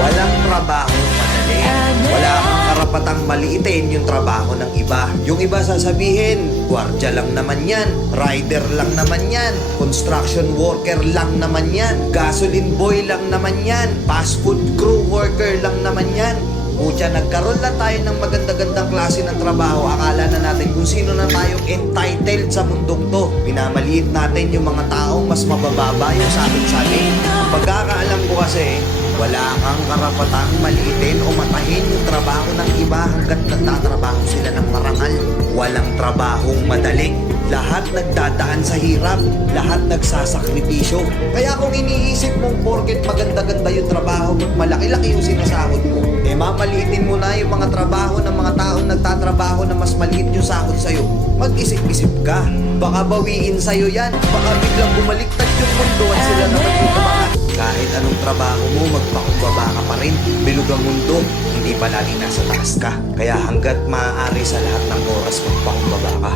Walang trabaho madali. Wala kang karapatang maliitin yung trabaho ng iba. Yung iba sasabihin, gwardiya lang naman yan, rider lang naman yan, construction worker lang naman yan, gasoline boy lang naman yan, fast food crew worker lang naman yan. Pucha, nagkaroon lang tayo ng maganda-gandang klase ng trabaho. Akala na natin kung sino na tayong entitled sa mundong to. Pinamaliit natin yung mga taong mas mabababa yung sa atin. Pagkakaalam ko kasi, wala kang karapatang maliitin o matahin yung trabaho ng iba hanggat nagtatrabaho sila ng marangal. Walang trabahong madali. Lahat nagdadaan sa hirap. Lahat nagsasakripisyo. Kaya kung iniisip mong porket maganda-ganda yung trabaho mo, malaki-laki yung sinasahod mo, mamaliitin mo na yung mga trabaho ng mga taong nagtatrabaho na mas maliit yung sahod sa'yo. Mag-isip-isip ka. Baka bawiin sa'yo yan. Baka biglang bumaliktad yung mundo at sila naman yung kumangat. Kahit anong trabaho mo, magpakumbaba ka pa rin. Bilog ang mundo, hindi palagi nasa taas ka. Kaya hanggat maaari sa lahat ng oras, magpakumbaba ka.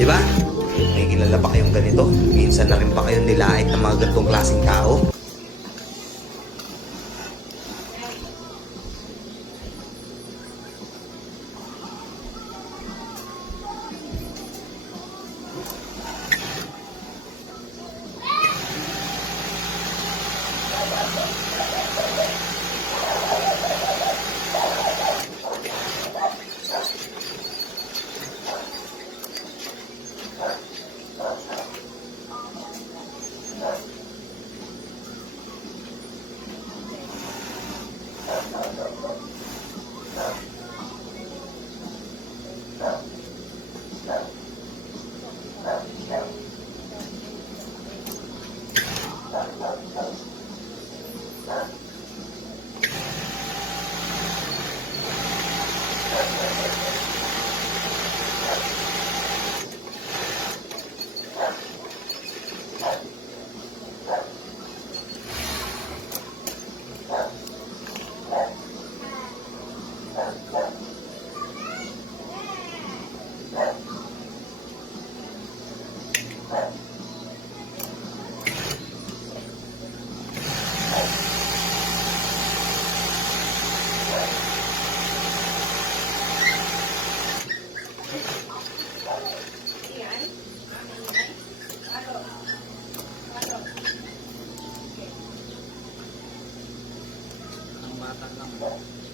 Diba? May kilala pa kayong ganito? Minsan na rin pa kayong nilait ng mga ganitong klaseng tao? Ang bata lang.